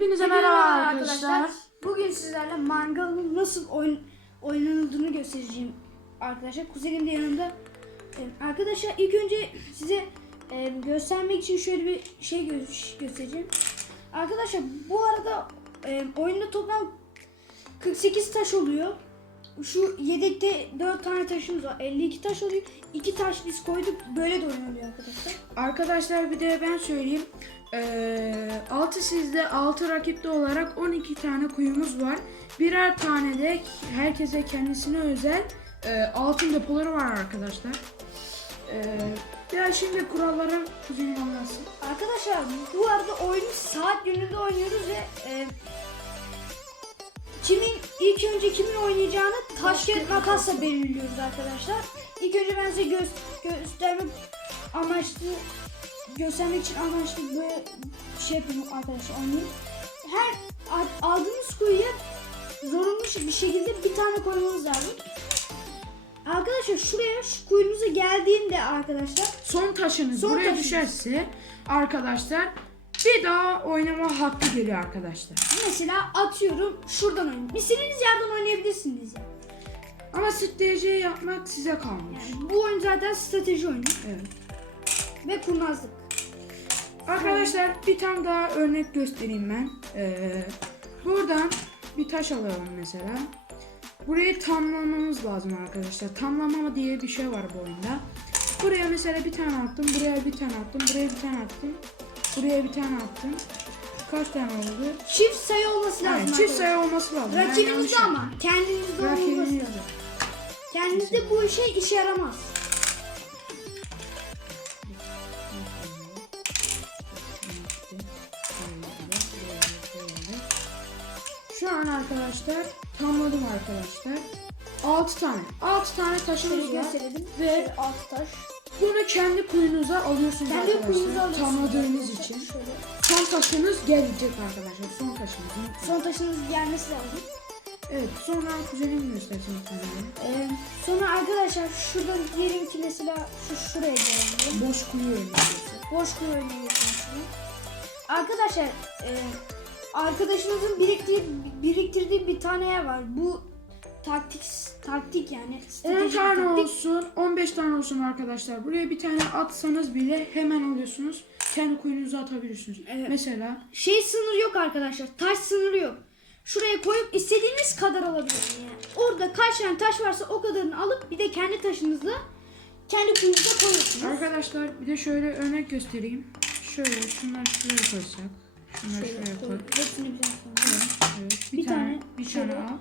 Hepinize merhaba merhaba arkadaşlar. Bugün sizlerle mangalın nasıl oyun, oynanıldığını göstereceğim arkadaşlar. Kuzenim de yanımda. Ee, arkadaşlar ilk önce size e, göstermek için şöyle bir şey gö- göstereceğim. Arkadaşlar bu arada e, oyunda toplam 48 taş oluyor. Şu yedekte 4 tane taşımız var. 52 taş oluyor. 2 taş biz koyduk. Böyle de oynanıyor arkadaşlar. Arkadaşlar bir de ben söyleyeyim. Ee, 6 sizde 6 rakipte olarak 12 tane kuyumuz var. Birer tane de herkese kendisine özel e, altın depoları var arkadaşlar. Ee, ya şimdi kuralları kuzenim anlatsın. Arkadaşlar bu arada oyunu saat yönünde oynuyoruz ve e, kimin ilk önce kimin oynayacağını taş kağıt makasla belirliyoruz arkadaşlar. İlk önce ben size gö- göstermek amaçlı göstermek için amaçlı böyle şey yapayım arkadaşlar oynayayım. Her a- aldığınız kuyuya zorunlu bir şekilde bir tane koymanız lazım. Arkadaşlar şuraya şu kuyunuza geldiğinde arkadaşlar Son taşınız Son buraya taşınız. düşerse arkadaşlar bir daha oynama hakkı geliyor arkadaşlar. Mesela atıyorum şuradan oynayın. İstediğiniz yerden oynayabilirsiniz yani. Ama strateji yapmak size kalmış. yani. Bu oyun zaten strateji oyunu Evet. ve kurnazlık. Arkadaşlar bir tane daha örnek göstereyim ben. Ee, buradan bir taş alalım mesela. Burayı tamlamamız lazım arkadaşlar. Tamlama diye bir şey var bu oyunda. Buraya mesela bir tane attım, buraya bir tane attım, buraya bir tane attım, buraya bir tane attım. Kaç tane oldu? Çift sayı olması lazım. Yani çift sayı olması lazım. Ben yanlış Rakibinizde yaptım. ama kendinizde olması Rakibinizde. lazım. Kendinizde bu şey işe yaramaz. Şu an arkadaşlar tamladım arkadaşlar. 6 tane. 6 tane taşımız var. gösterelim. Ve alt taş. Bunu kendi kuyunuza alıyorsunuz Kendi arkadaşlar. Tamladığınız için. Şöyle. Son taşınız gelecek arkadaşlar. Son taşınız. unutmayın. Son taşınız gelmesi lazım. Evet sonra kuzenim göstersin tane. Ee, sonra arkadaşlar şuradan diyelim ki mesela şu şuraya gelelim. Boş kuyu oynuyoruz. Boş kuyu şunu. Arkadaşlar e, arkadaşınızın biriktirdiği, biriktirdiği bir tane yer var. Bu taktik taktik yani. 10 stratejik tane taktik. olsun, 15 tane olsun arkadaşlar. Buraya bir tane atsanız bile hemen alıyorsunuz. Kendi kuyunuza atabilirsiniz. Evet. Mesela Şey sınırı yok arkadaşlar. Taş sınırı yok. Şuraya koyup istediğiniz kadar alabilirsiniz yani. Orada kaç tane taş varsa o kadarını alıp bir de kendi taşınızla kendi kuyunuza koyuyorsunuz. arkadaşlar bir de şöyle örnek göstereyim. Şöyle şunları şuraya koysak. Şunları Şöyle şuraya koy. koy. Hepsini bir tane koyalım. Evet, bir, Bir tane, tane bir şöyle. tane al.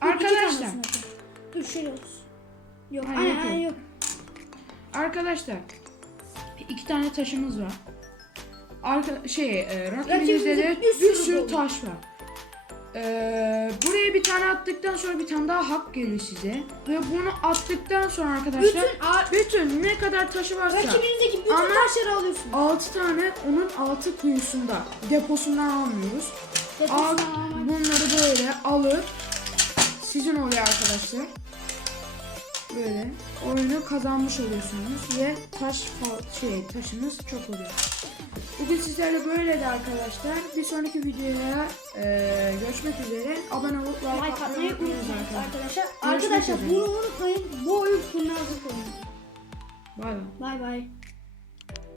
Arkadaşlar. Dur şöyle olsun. Yok. Hayır, aynen, yok, aynen, yok. arkadaşlar iki tane taşımız var. Arka, şey, e, rakibimizde de bir bir sürü dolu. taş var. Ee, buraya bir tane attıktan sonra bir tane daha hak geliyor size. Ve bunu attıktan sonra arkadaşlar Bütün bütün ne kadar taşı varsa rakibinizdeki bütün taşları alıyorsunuz. 6 tane onun 6 kuyusunda deposundan almıyoruz. Al, Deposunu almak- bunları böyle alıp sizin oluyor arkadaşlar. Böyle oyunu kazanmış oluyorsunuz ve taş şey taşınız çok oluyor. Bugün sizlerle böyle de arkadaşlar. Bir sonraki videoya e, görüşmek üzere. Abone olup like, atmayı unutmayın arkadaşlar. arkadaşlar. Görüşmek Arkadaşlar üzere. bunu unutmayın. Bu oyun kurnazlık oyunu. Bay bay. Bay bay.